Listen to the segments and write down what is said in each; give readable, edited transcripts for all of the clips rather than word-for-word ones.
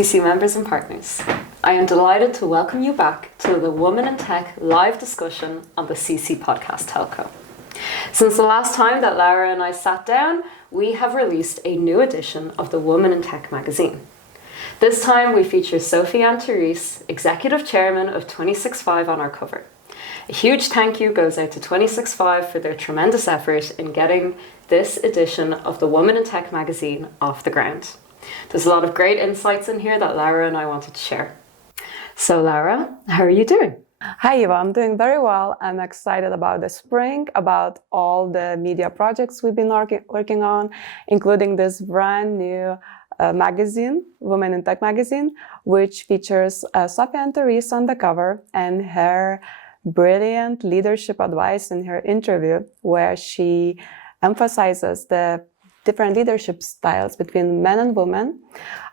CC members and partners. I am delighted to welcome you back to the Women in Tech live discussion on the CC-Podcast.telco. Since the last time that Laura and I sat down, we have released a new edition of the Women in Tech magazine. This time we feature Sophie and Therese, Executive Chairman of 265 on our cover. A huge thank you goes out to 265 for their tremendous effort in getting this edition of the Women in Tech magazine off the ground. There's a lot of great insights in here that Laura and I wanted to share. So Laura, how are you doing? Hi Eva, I'm doing very well. I'm excited about the spring, about all the media projects we've been working on, including this brand new magazine, Women in Tech magazine, which features Sophie and Therese on the cover and her brilliant leadership advice in her interview, where she emphasizes the different leadership styles between men and women.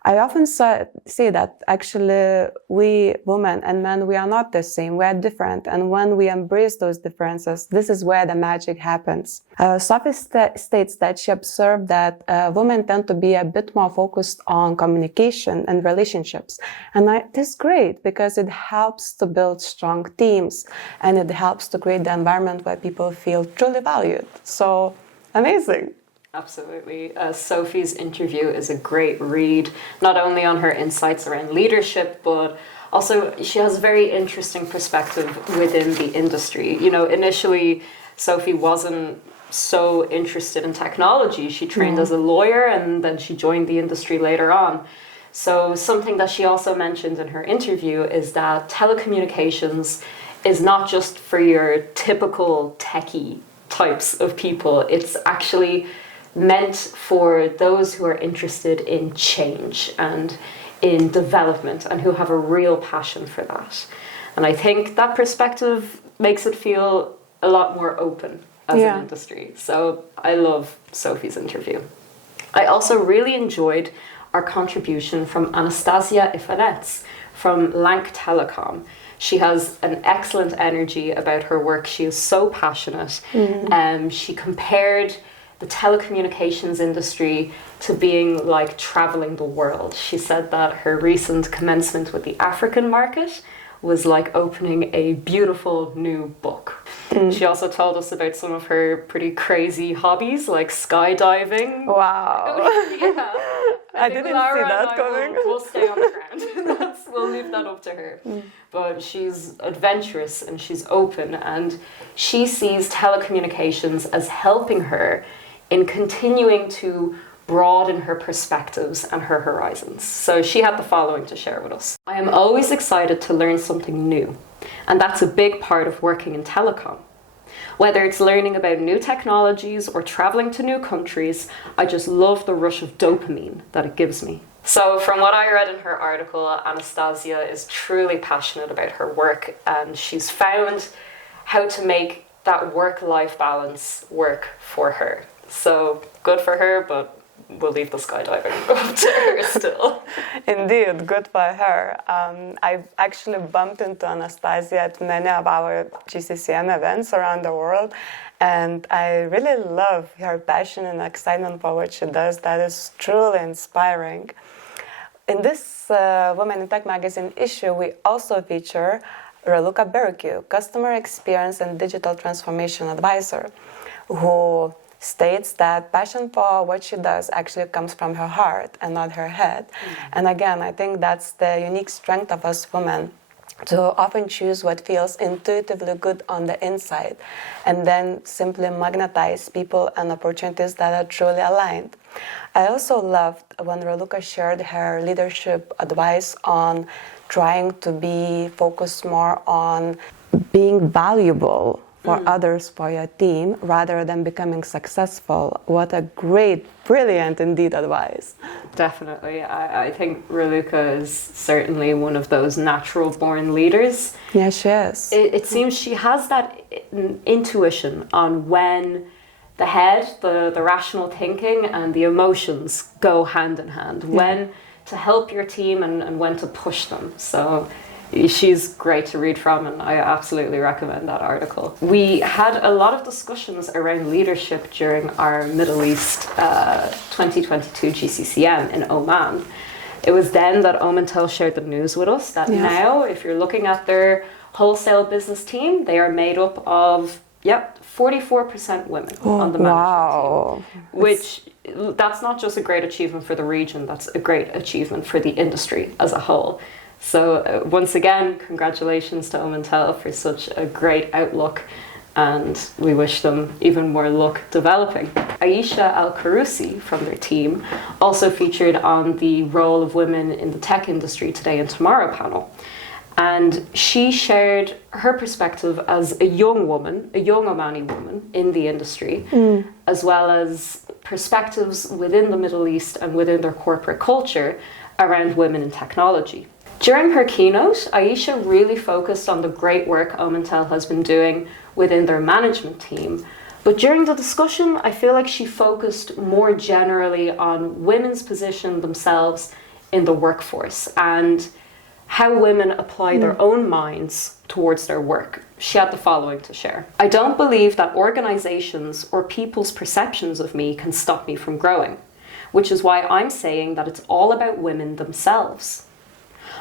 I often say that actually we women and men, we are not the same, we are different. And when we embrace those differences, this is where the magic happens. Sophie states that she observed that women tend to be a bit more focused on communication and relationships. And this is great because it helps to build strong teams and it helps to create the environment where people feel truly valued. So amazing. Absolutely. Sophie's interview is a great read, not only on her insights around leadership, but also she has a very interesting perspective within the industry. You know, initially, Sophie wasn't so interested in technology. She trained as a lawyer and then she joined the industry later on. So something that she also mentioned in her interview is that telecommunications is not just for your typical techie types of people. It's actually meant for those who are interested in change and in development and who have a real passion for that. And I think that perspective makes it feel a lot more open as an industry. So I love Sophie's interview. I also really enjoyed our contribution from Anastasia Ifanets from Lank Telecom. She has an excellent energy about her work. She is so passionate. She compared the telecommunications industry to being like traveling the world. She said that her recent commencement with the African market was like opening a beautiful new book. She also told us about some of her pretty crazy hobbies like skydiving. Wow. Yeah. I didn't see that coming. We'll stay on the ground. We'll leave that up to her. But she's adventurous and she's open, and she sees telecommunications as helping her in continuing to broaden her perspectives and her horizons. So she had the following to share with us. I am always excited to learn something new, and that's a big part of working in telecom. Whether it's learning about new technologies or traveling to new countries, I just love the rush of dopamine that it gives me. So from what I read in her article, Anastasia is truly passionate about her work, and she's found how to make that work-life balance work for her. So good for her, but we'll leave the skydiving up to her still. Indeed, good for her. I've actually bumped into Anastasia at many of our GCCM events around the world, and I really love her passion and excitement for what she does. That is truly inspiring. In this Women in Tech magazine issue, we also feature Raluca Bercu, Customer Experience and Digital Transformation Advisor, who states that passion for what she does actually comes from her heart and not her head. And again, I think that's the unique strength of us women, to often choose what feels intuitively good on the inside and then simply magnetize people and opportunities that are truly aligned. I also loved when Raluca shared her leadership advice on trying to be focused more on being valuable for others, for your team, rather than becoming successful. What a great, brilliant indeed advice. Definitely. I think Raluca is certainly one of those natural born leaders. Yeah, she is. It seems she has that intuition on when the head, the rational thinking and the emotions go hand in hand, when to help your team and when to push them. So she's great to read from, and I absolutely recommend that article. We had a lot of discussions around leadership during our Middle East 2022 GCCM in Oman. It was then that Omentel shared the news with us that now, if you're looking at their wholesale business team, they are made up of, 44% women on the management team. Which, that's not just a great achievement for the region, that's a great achievement for the industry as a whole. So once again, congratulations to Omentel for such a great outlook, and we wish them even more luck developing. Aisha Al-Karousi from their team also featured on the role of women in the tech industry today and tomorrow panel. And she shared her perspective as a young woman, a young Omani woman in the industry, as well as perspectives within the Middle East and within their corporate culture around women in technology. During her keynote, Aisha really focused on the great work Omentel has been doing within their management team. But during the discussion, I feel like she focused more generally on women's position themselves in the workforce and how women apply their own minds towards their work. She had the following to share. I don't believe that organizations or people's perceptions of me can stop me from growing, which is why I'm saying that it's all about women themselves.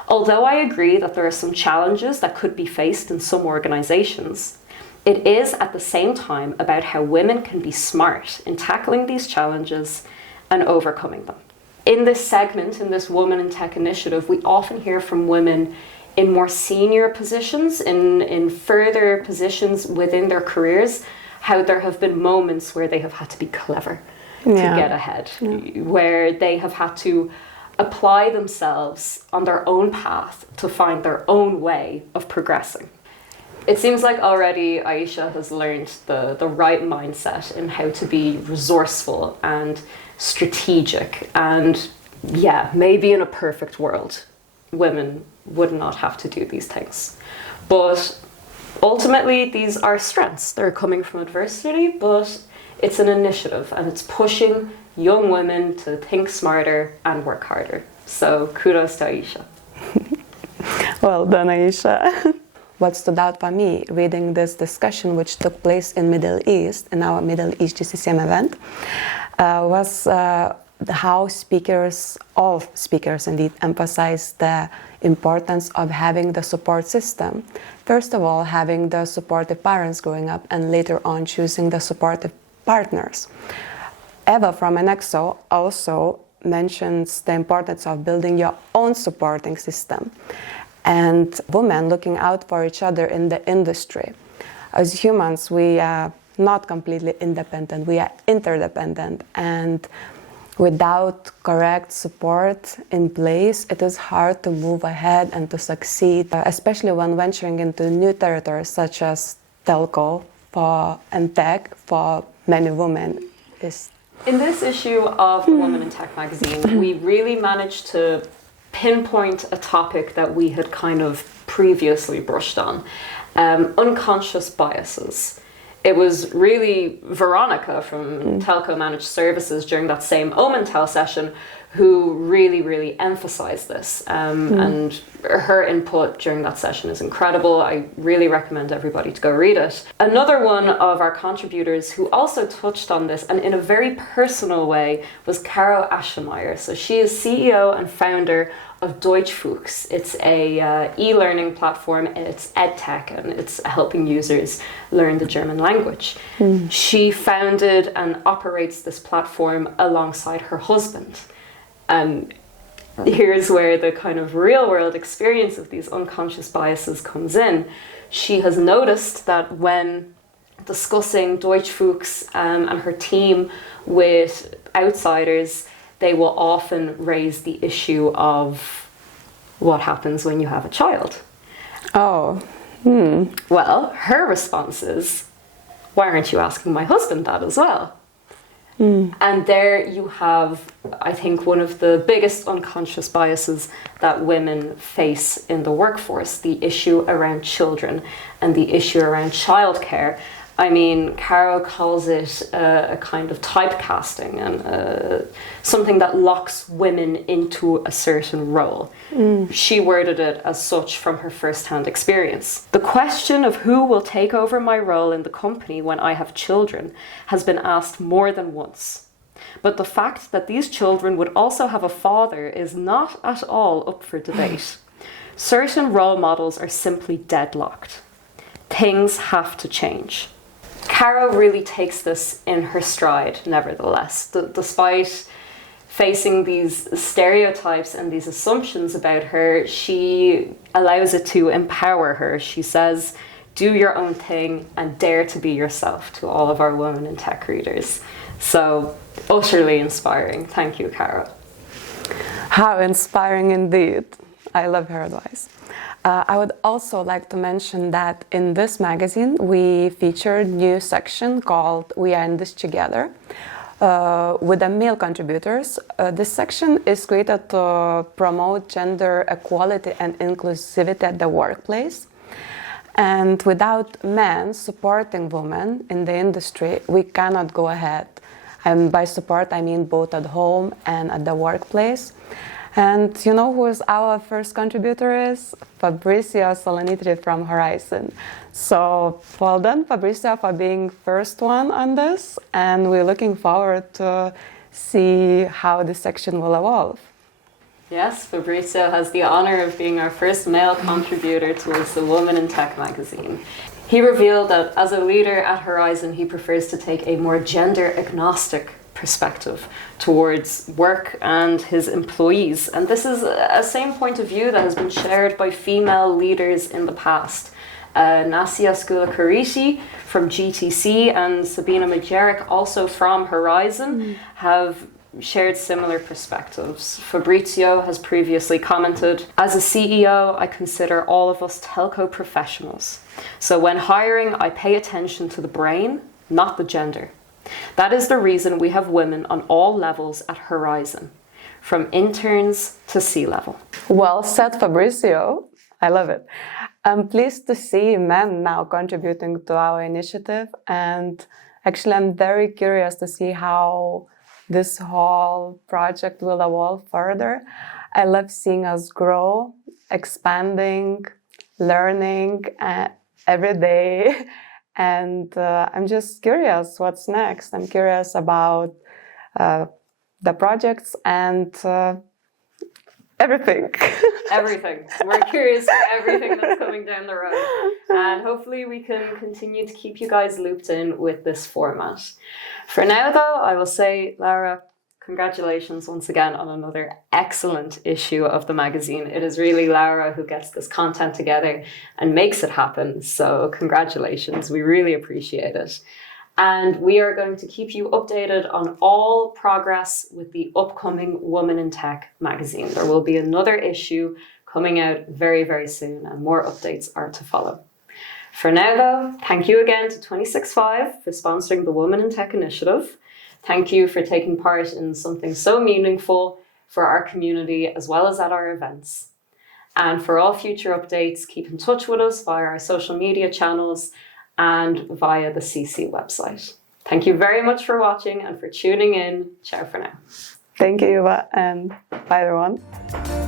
Although I agree that there are some challenges that could be faced in some organizations, it is at the same time about how women can be smart in tackling these challenges and overcoming them. In this segment, in this Women in Tech initiative, we often hear from women in more senior positions, in further positions within their careers, how there have been moments where they have had to be clever to get ahead, where they have had to apply themselves on their own path to find their own way of progressing. It seems like already Aisha has learned the right mindset in how to be resourceful and strategic, and maybe in a perfect world women would not have to do these things, but ultimately these are strengths. They're coming from adversity, but it's an initiative and it's pushing young women to think smarter and work harder. So kudos to Aisha. Well done, Aisha. What stood out for me reading this discussion, which took place in Middle East, in our Middle East GCCM event, was how all speakers indeed emphasized the importance of having the support system. First of all, having the supportive parents growing up, and later on choosing the supportive partners. Eva from Anexo also mentions the importance of building your own supporting system and women looking out for each other in the industry. As humans, we are not completely independent, we are interdependent, and without correct support in place, it is hard to move ahead and to succeed, especially when venturing into new territories such as telco and tech for many women. In this issue of the Women in Tech magazine, we really managed to pinpoint a topic that we had kind of previously brushed on, unconscious biases. It was really Veronica from Telco Managed Services during that same Omentel session who really emphasized this. And her input during that session is incredible. I really recommend everybody to go read it. Another one of our contributors who also touched on this, and in a very personal way, was Caro Aschemeyer. So she is CEO and founder of Deutschfuchs. It's a e-learning platform, and it's edtech, and it's helping users learn the German language. She founded and operates this platform alongside her husband. And here's where the kind of real world experience of these unconscious biases comes in. She has noticed that when discussing Deutschfuchs and her team with outsiders, they will often raise the issue of what happens when you have a child. Well, her response is, why aren't you asking my husband that as well? And there you have, I think, one of the biggest unconscious biases that women face in the workforce, the issue around children and the issue around childcare. I mean, Caro calls it a kind of typecasting and something that locks women into a certain role. She worded it as such from her first-hand experience. The question of who will take over my role in the company when I have children has been asked more than once. But the fact that these children would also have a father is not at all up for debate. Certain role models are simply deadlocked. Things have to change. Caro really takes this in her stride, nevertheless, despite facing these stereotypes and these assumptions about her. She allows it to empower her. She says, do your own thing and dare to be yourself, to all of our women in tech readers. So, utterly inspiring. Thank you, Caro. How inspiring indeed. I love her advice. I would also like to mention that in this magazine we featured a new section called We Are in This Together with the male contributors. This section is created to promote gender equality and inclusivity at the workplace. And without men supporting women in the industry, we cannot go ahead. And by support, I mean both at home and at the workplace. And you know who our first contributor is? Fabrizio Solanitri from Horizon. So well done, Fabrizio, for being first one on this. And we're looking forward to see how this section will evolve. Yes, Fabrizio has the honor of being our first male contributor towards the Woman in Tech magazine. He revealed that as a leader at Horizon, he prefers to take a more gender agnostic perspective towards work and his employees. And this is a same point of view that has been shared by female leaders in the past. Nasia Skula-Kariti from GTC and Sabina Majeric, also from Horizon, have shared similar perspectives. Fabrizio has previously commented, as a CEO, I consider all of us telco professionals. So when hiring, I pay attention to the brain, not the gender. That is the reason we have women on all levels at Horizon, from interns to C-level. Well said, Fabrizio. I love it. I'm pleased to see men now contributing to our initiative, and actually I'm very curious to see how this whole project will evolve further. I love seeing us grow, expanding, learning every day. And I'm just curious what's next. I'm curious about the projects and everything. Everything. We're curious for everything that's coming down the road. And hopefully we can continue to keep you guys looped in with this format. For now, though, I will say, Laura, congratulations once again on another excellent issue of the magazine. It is really Laura who gets this content together and makes it happen. So congratulations. We really appreciate it. And we are going to keep you updated on all progress with the upcoming Woman in Tech magazine. There will be another issue coming out very, very soon, and more updates are to follow. For now, though, thank you again to 26.5 for sponsoring the Woman in Tech initiative. Thank you for taking part in something so meaningful for our community as well as at our events. And for all future updates, keep in touch with us via our social media channels and via the CC website. Thank you very much for watching and for tuning in. Ciao for now. Thank you, Eva, and bye everyone.